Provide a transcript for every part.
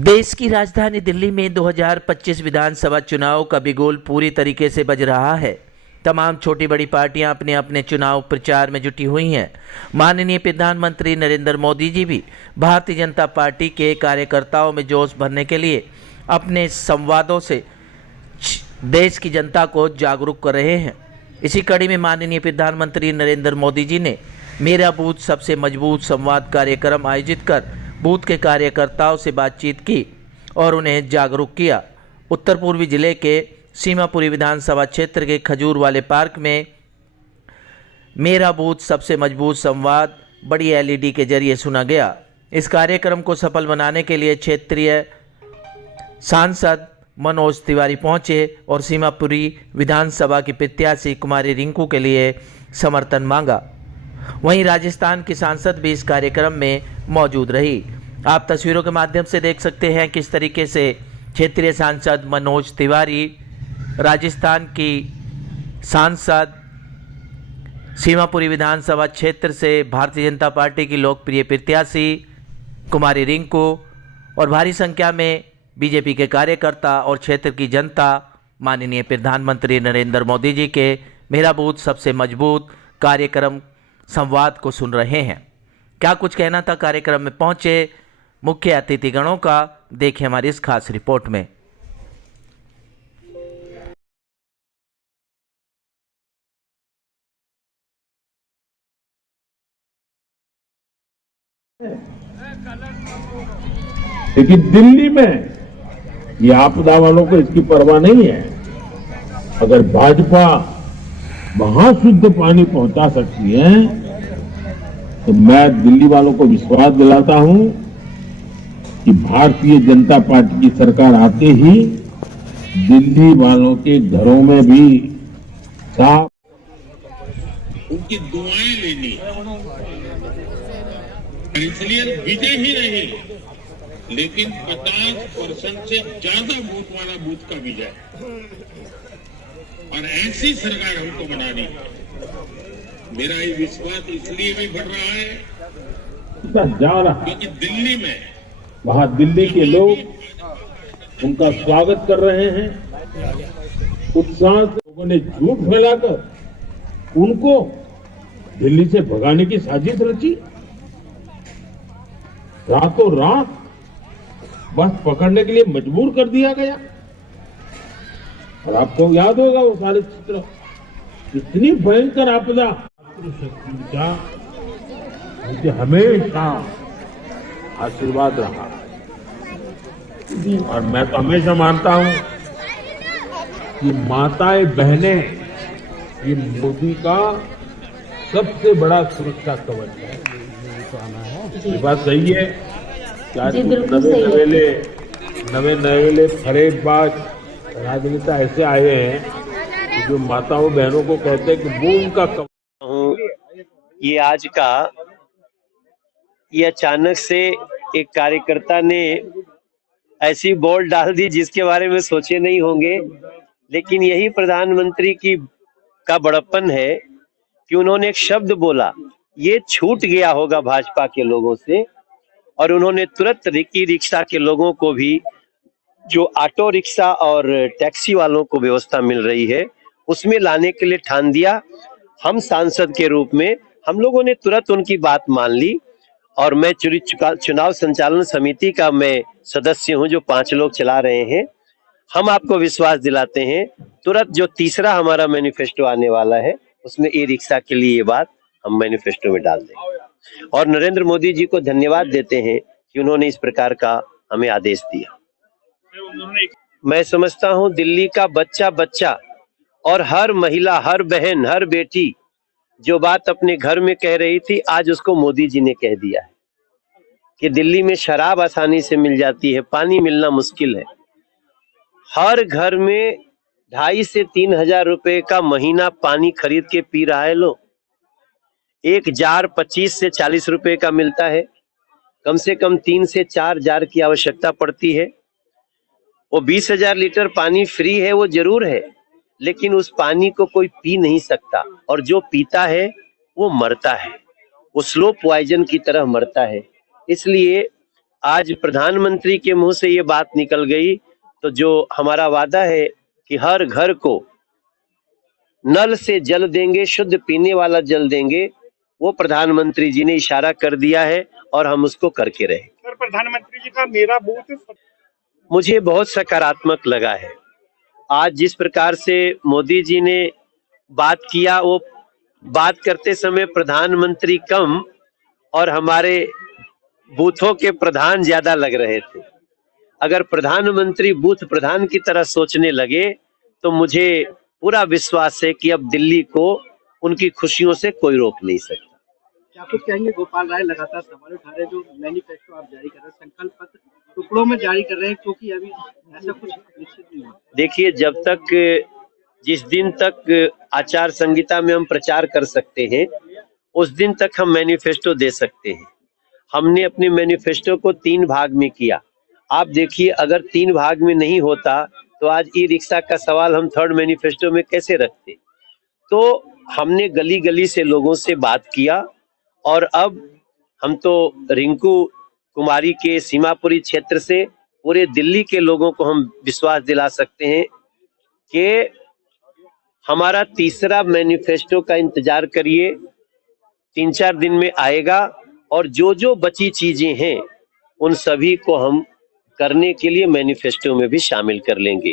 देश की राजधानी दिल्ली में 2025 विधानसभा चुनाव का बिगुल पूरी तरीके से बज रहा है। तमाम छोटी बड़ी पार्टियां अपने अपने चुनाव प्रचार में जुटी हुई हैं। माननीय प्रधानमंत्री नरेंद्र मोदी जी भी भारतीय जनता पार्टी के कार्यकर्ताओं में जोश भरने के लिए अपने संवादों से देश की जनता को जागरूक कर रहे हैं। इसी कड़ी में माननीय प्रधानमंत्री नरेंद्र मोदी जी ने मेरा बूथ सबसे मजबूत संवाद कार्यक्रम आयोजित कर बूथ के कार्यकर्ताओं से बातचीत की और उन्हें जागरूक किया। उत्तर पूर्वी जिले के सीमापुरी विधानसभा क्षेत्र के खजूर वाले पार्क में मेरा बूथ सबसे मजबूत संवाद बड़ी एलईडी के जरिए सुना गया। इस कार्यक्रम को सफल बनाने के लिए क्षेत्रीय सांसद मनोज तिवारी पहुंचे और सीमापुरी विधानसभा की प्रत्याशी कुमारी रिंकू के लिए समर्थन मांगा। वहीं राजस्थान की सांसद भी इस कार्यक्रम में मौजूद रही। आप तस्वीरों के माध्यम से देख सकते हैं किस तरीके से क्षेत्रीय सांसद मनोज तिवारी, राजस्थान की सांसद, सीमापुरी विधानसभा क्षेत्र से भारतीय जनता पार्टी की लोकप्रिय प्रत्याशी कुमारी रिंकू और भारी संख्या में बीजेपी के कार्यकर्ता और क्षेत्र की जनता माननीय प्रधानमंत्री नरेंद्र मोदी जी के मेरा बूथ सबसे मजबूत कार्यक्रम संवाद को सुन रहे हैं। क्या कुछ कहना था कार्यक्रम में पहुंचे मुख्य अतिथिगणों का, देखें हमारी इस खास रिपोर्ट में। लेकिन दिल्ली में ये आपदा वालों को इसकी परवाह नहीं है। अगर भाजपा वहां शुद्ध पानी पहुंचा सकती है तो मैं दिल्ली वालों को विश्वास दिलाता हूं कि भारतीय जनता पार्टी की सरकार आते ही दिल्ली वालों के घरों में भी साफ उनकी दुआएं लेनी, इसलिए विजय ही नहीं लेकिन 50% से ज्यादा वोट वाला बूथ का विजय, और ऐसी सरकार हमको बनानी है। मेरा ये विश्वास इसलिए भी बढ़ रहा है जा रहा क्योंकि दिल्ली में वहां दिल्ली के लोग उनका स्वागत कर रहे हैं। उत्साह से लोगों ने झूठ फैलाकर उनको दिल्ली से भगाने की साजिश रची। रातों रात बस पकड़ने के लिए मजबूर कर दिया गया। और आपको याद होगा वो सारे चित्र, इतनी भयंकर आपदा शक्ति का मुझे हमेशा आशीर्वाद रहा। और मैं तो हमेशा मानता हूं कि माताएं बहनें ये मोदी का सबसे बड़ा सुरक्षा कवच है। ये बात सही है। नवे नवेले फरेबबाज राजनेता ऐसे आए हैं जो माताओं बहनों को कहते हैं कि वो उनका ये आज का ये अचानक से एक कार्यकर्ता ने ऐसी बॉल डाल दी जिसके बारे में सोचे नहीं होंगे, लेकिन यही प्रधानमंत्री की का बड़प्पन है कि उन्होंने एक शब्द बोला, ये छूट गया होगा भाजपा के लोगों से, और उन्होंने तुरंत ई रिक्शा के लोगों को भी, जो ऑटो रिक्शा और टैक्सी वालों को व्यवस्था मिल रही है उसमें लाने के लिए ठान दिया। हम सांसद के रूप में हम लोगों ने तुरंत उनकी बात मान ली और मैं चुनाव संचालन समिति का मैं सदस्य हूं जो 5 लोग चला रहे हैं। हम आपको विश्वास दिलाते हैं तुरंत जो तीसरा हमारा मैनिफेस्टो आने वाला है उसमें ई रिक्शा के लिए ये बात हम मैनिफेस्टो में डाल देंगे और नरेंद्र मोदी जी को धन्यवाद देते हैं कि उन्होंने इस प्रकार का हमें आदेश दिया। मैं समझता हूं दिल्ली का बच्चा बच्चा और हर महिला, हर बहन, हर बेटी जो बात अपने घर में कह रही थी आज उसको मोदी जी ने कह दिया है कि दिल्ली में शराब आसानी से मिल जाती है, पानी मिलना मुश्किल है। हर घर में 2,500 से 3,000 रुपए का महीना पानी खरीद के पी रहा है लोग। एक जार 25 से 40 रुपए का मिलता है, कम से कम 3 से 4 जार की आवश्यकता पड़ती है। वो 20,000 लीटर पानी फ्री है, वो जरूर है, लेकिन उस पानी को कोई पी नहीं सकता और जो पीता है वो मरता है, वो स्लो पॉइजन की तरह मरता है। इसलिए आज प्रधानमंत्री के मुंह से ये बात निकल गई, तो जो हमारा वादा है कि हर घर को नल से जल देंगे, शुद्ध पीने वाला जल देंगे, वो प्रधानमंत्री जी ने इशारा कर दिया है और हम उसको करके रहे। सर, प्रधानमंत्री जी का मेरा बूथ मुझे बहुत सकारात्मक लगा है। आज जिस प्रकार से मोदी जी ने बात किया, वो बात करते समय प्रधानमंत्री कम और हमारे बूथों के प्रधान ज्यादा लग रहे थे। अगर प्रधानमंत्री बूथ प्रधान की तरह सोचने लगे तो मुझे पूरा विश्वास है कि अब दिल्ली को उनकी खुशियों से कोई रोक नहीं सकता। क्या कुछ कहेंगे? गोपाल राय लगातार सवाल उठा रहे हैं, जो मैनिफेस्टो आप जारी कर रहे हैं, संकल्प पत्र टुकड़ों में जारी कर रहे हैं, क्योंकि अभी ऐसा कुछ निश्चित नहीं हुआ। देखिए, जब तक जिस दिन तक आचार संहिता में हम प्रचार कर सकते हैं, उस दिन तक हम मैनिफेस्टो दे सकते हैं। हमने अपने मैनिफेस्टो को 3 भाग में किया। आप देखिए, अगर 3 भाग में नहीं होता तो आज ई रिक्शा का सवाल हम 3rd मैनिफेस्टो में कैसे रखते। तो हमने गली गली से लोगों से बात किया और अब हम तो रिंकू कुमारी के सीमापुरी क्षेत्र से पूरे दिल्ली के लोगों को हम विश्वास दिला सकते हैं कि हमारा 3रा मैनिफेस्टो का इंतजार करिए, 3-4 दिन में आएगा और जो जो बची चीजें हैं उन सभी को हम करने के लिए मैनिफेस्टो में भी शामिल कर लेंगे।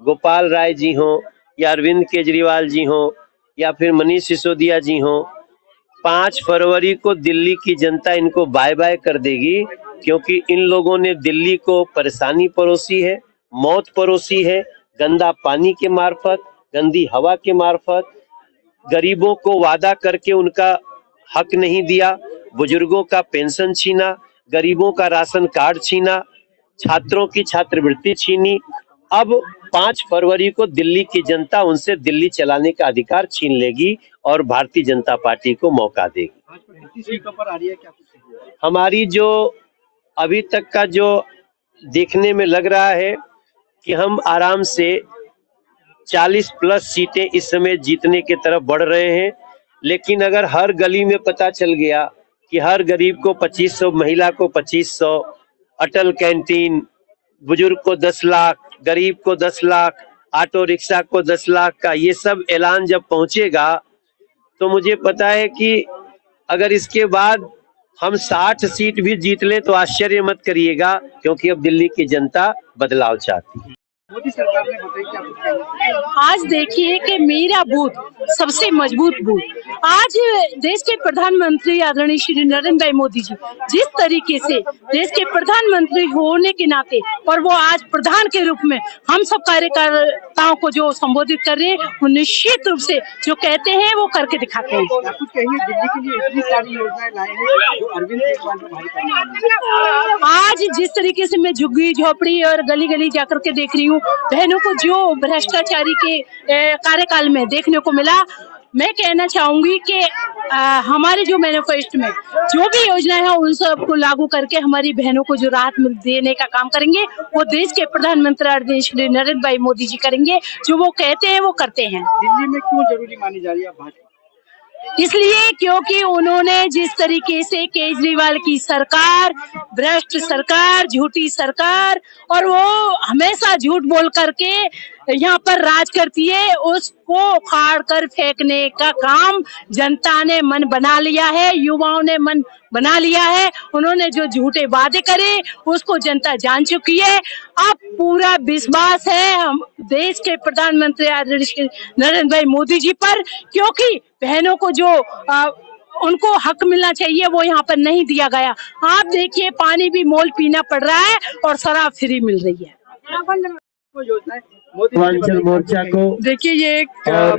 गोपाल राय जी हों या अरविंद केजरीवाल जी हों या फिर मनीष सिसोदिया जी हों, 5 फरवरी को दिल्ली की जनता इनको बाय बाय कर देगी, क्योंकि इन लोगों ने दिल्ली को परेशानी परोसी है, मौत परोसी है, गंदा पानी के मार्फत, गंदी हवा के मार्फत, गरीबों को वादा करके उनका हक नहीं दिया, बुजुर्गों का पेंशन छीना, गरीबों का राशन कार्ड छीना, छात्रों की छात्रवृत्ति छीनी। अब 5 फरवरी को दिल्ली की जनता उनसे दिल्ली चलाने का अधिकार छीन लेगी और भारतीय जनता पार्टी को मौका देगी। भाजपा कितनी सीटों पर आ रही है, क्या कुछ? हमारी जो अभी तक का जो देखने में लग रहा है कि हम आराम से 40+ सीटें इस समय जीतने की तरफ बढ़ रहे हैं। लेकिन अगर हर गली में पता चल गया कि हर गरीब को 2500, महिला को 2500, अटल कैंटीन, बुजुर्ग को 10 लाख, गरीब को 10 लाख, ऑटो रिक्शा को 10 लाख का ये सब ऐलान जब पहुंचेगा, तो मुझे पता है कि अगर इसके बाद हम 60 सीट भी जीत लें तो आश्चर्य मत करिएगा, क्योंकि अब दिल्ली की जनता बदलाव चाहती है। मोदी सरकार ने बताई क्या कुछ कहेंगे? आज देखिए कि मेरा बूथ सबसे मजबूत बूथ। आज देश के प्रधानमंत्री आदरणीय श्री नरेंद्र भाई मोदी जी जिस तरीके से देश के प्रधानमंत्री होने के नाते और वो आज प्रधान के रूप में हम सब कार्यकर्ताओं को जो संबोधित कर रहे हैं, वो निश्चित रूप से जो कहते हैं वो करके दिखाते हैं। क्या कुछ कहेंगे? दिल्ली के लिए इतनी सारी योजनाएं लाए हैं जो अरविंद केजरीवाल को भारी करना है। आज जिस तरीके से मैं झुग्गी झोपड़ी और गली गली जाकर के देख रही हूँ, बहनों को जो भ्रष्टाचारी के कार्यकाल में देखने को मिला, मैं कहना चाहूंगी कि हमारे जो मैनिफेस्टो में जो भी योजनाएं हैं उन सब को लागू करके हमारी बहनों को जो राहत देने का काम करेंगे, वो देश के प्रधानमंत्री आदरणीय श्री नरेंद्र भाई मोदी जी करेंगे। जो वो कहते हैं वो करते हैं। दिल्ली में क्यों जरूरी मानी जा रही है भाजपा? इसलिए क्योंकि उन्होंने जिस तरीके से केजरीवाल की सरकार, भ्रष्ट सरकार, झूठी सरकार, और वो हमेशा झूठ बोल करके यहाँ पर राज करती है, उसको उखाड़ कर फेंकने का काम जनता ने मन बना लिया है, युवाओं ने मन बना लिया है। उन्होंने जो झूठे वादे करे उसको जनता जान चुकी है। अब पूरा विश्वास है हम देश के प्रधानमंत्री आदरणीय नरेंद्र भाई मोदी जी पर, क्योंकि बहनों को जो उनको हक मिलना चाहिए वो यहाँ पर नहीं दिया गया। आप देखिए, पानी भी मोल पीना पड़ रहा है और शराब फ्री मिल रही है। पूर्वांचल मोर्चा को देखिए, ये एक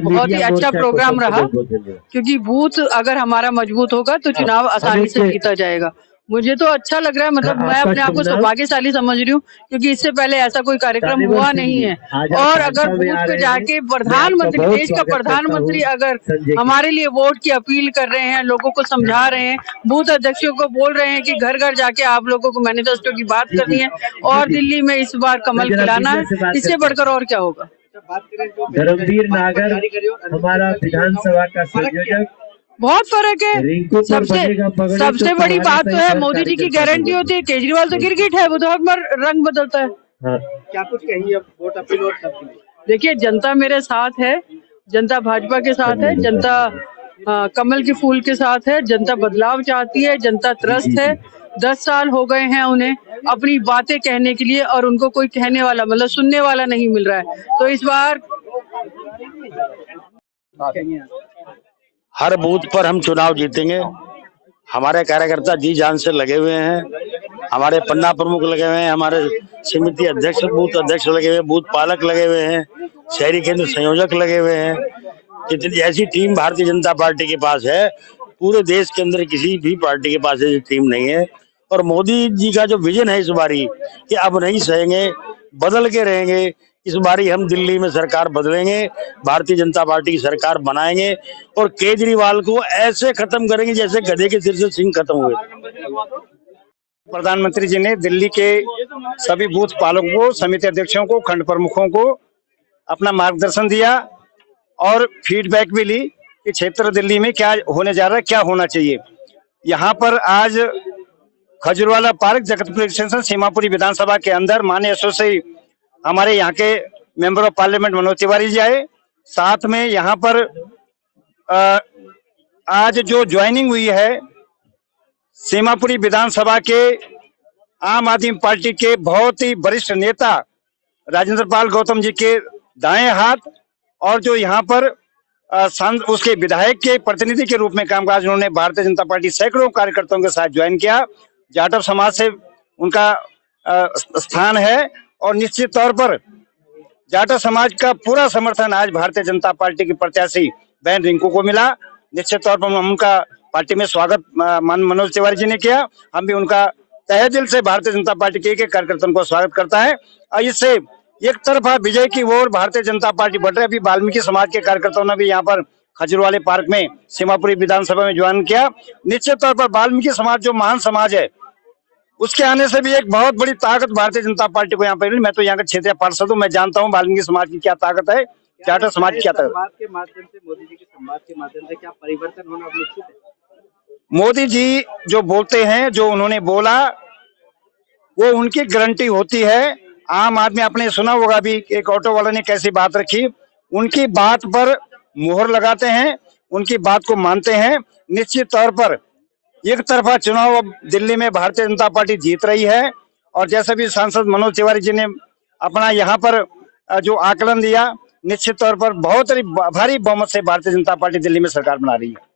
बहुत ही अच्छा प्रोग्राम रहा, क्योंकि बूथ अगर हमारा मजबूत होगा तो चुनाव आसानी से जीता जाएगा। मुझे तो अच्छा लग रहा है, मतलब मैं अपने आप को सौभाग्यशाली समझ रही हूँ, क्योंकि इससे पहले ऐसा कोई कार्यक्रम हुआ नहीं है। और अगर बूथ पे जाके प्रधानमंत्री, देश का प्रधानमंत्री अगर हमारे लिए वोट की अपील कर रहे हैं, लोगों को समझा रहे हैं, बूथ अध्यक्षों को बोल रहे हैं कि घर घर जाके आप लोगों को मैनिफेस्टो की बात करनी है और दिल्ली में इस बार कमल खिलाना है, इससे बढ़कर और क्या होगा। धर्मवीर नागर हमारा विधानसभा का संयोजक बहुत फर्क है। सबसे बड़ी बात तो है मोदी जी की गारंटी होती है, केजरीवाल तो गिरगिट है, वो तो हर बार रंग बदलता है। क्या कुछ कहेंगे अब वोट अपील और सबके लिए? देखिए, जनता मेरे साथ है, जनता भाजपा के साथ है, जनता कमल के फूल के साथ है, जनता बदलाव चाहती है, जनता त्रस्त है। 10 साल हो गए हैं उन्हें अपनी बातें कहने के लिए, और उनको कोई कहने वाला मतलब सुनने वाला नहीं मिल रहा है। तो इस बार हर बूथ पर हम चुनाव जीतेंगे। हमारे कार्यकर्ता जी जान से लगे हुए हैं, हमारे पन्ना प्रमुख लगे हुए हैं, हमारे समिति अध्यक्ष, बूथ अध्यक्ष लगे हुए हैं, बूथ पालक लगे हुए हैं, शहरी केंद्र संयोजक लगे हुए हैं। जितनी ऐसी टीम भारतीय जनता पार्टी के पास है, पूरे देश के अंदर किसी भी पार्टी के पास ऐसी टीम नहीं है। और मोदी जी का जो विजन है इस बारी कि अब नहीं सहेंगे, बदल के रहेंगे, इस बारी हम दिल्ली में सरकार बदलेंगे, भारतीय जनता पार्टी की सरकार बनाएंगे और केजरीवाल को ऐसे खत्म करेंगे जैसे गधे के सिर से सिंह खत्म हुए। प्रधानमंत्री जी ने दिल्ली के सभी बूथ पालकों को, समिति अध्यक्षों को, खंड प्रमुखों को अपना मार्गदर्शन दिया और फीडबैक भी ली कि क्षेत्र दिल्ली में क्या होने जा रहा है, क्या होना चाहिए। यहाँ पर आज खजूरवाला पार्क, जगतपुर एक्सटेंशन, सीमापुरी विधानसभा के अंदर माननीय एसोसी हमारे यहाँ के member of parliament Manoj Tiwari ji आए। साथ में यहाँ पर आज जो ज्वाइनिंग हुई है सीमापुरी विधानसभा के आम आदमी पार्टी के बहुत ही वरिष्ठ नेता राजेंद्र पाल गौतम जी के दाएं हाथ, और जो यहाँ पर उसके विधायक के प्रतिनिधि के रूप में कामकाज उन्होंने भारतीय जनता पार्टी सैकड़ों कार्यकर्ताओं के साथ ज्वाइन किया। जाटव समाज से उनका स्थान है और निश्चित तौर पर जाटव समाज का पूरा समर्थन आज भारतीय जनता पार्टी की प्रत्याशी बहन रिंकू को मिला। निश्चित तौर पर हम उनका पार्टी में स्वागत मनोज तिवारी जी ने किया। हम भी उनका तहे दिल से भारतीय जनता पार्टी के एक कार्यकर्ताओं को स्वागत करता है। और इससे एक तरफा विजय की ओर भारतीय जनता पार्टी बढ़ रही है। अभी वाल्मीकि समाज के कार्यकर्ताओं ने भी यहाँ पर खजूरवाले पार्क में सीमापुरी विधानसभा में ज्वाइन किया। निश्चित तौर पर वाल्मीकि समाज जो महान समाज है, उसके आने से भी एक बहुत बड़ी ताकत भारतीय जनता पार्टी को यहाँ पर। मैं तो यहाँ का क्षेत्रीय पार्षद हूँ, मैं जानता हूँ वाल्मीकि समाज की क्या ताकत है, जाटव समाज की क्या ताकत। के माध्यम से, मोदी जी के संवाद के माध्यम से क्या परिवर्तन होना निश्चित है? मोदी जी जो बोलते हैं, जो उन्होंने बोला, वो उनकी गारंटी होती है। आम आदमी आपने सुना होगा भी एक ऑटो वाला ने कैसी बात रखी, उनकी बात पर मुहर लगाते हैं, उनकी बात को मानते हैं। निश्चित तौर पर एक तरफा चुनाव अब दिल्ली में भारतीय जनता पार्टी जीत रही है। और जैसे भी सांसद मनोज तिवारी जी ने अपना यहाँ पर जो आकलन दिया, निश्चित तौर पर बहुत भारी बहुमत से भारतीय जनता पार्टी दिल्ली में सरकार बना रही है।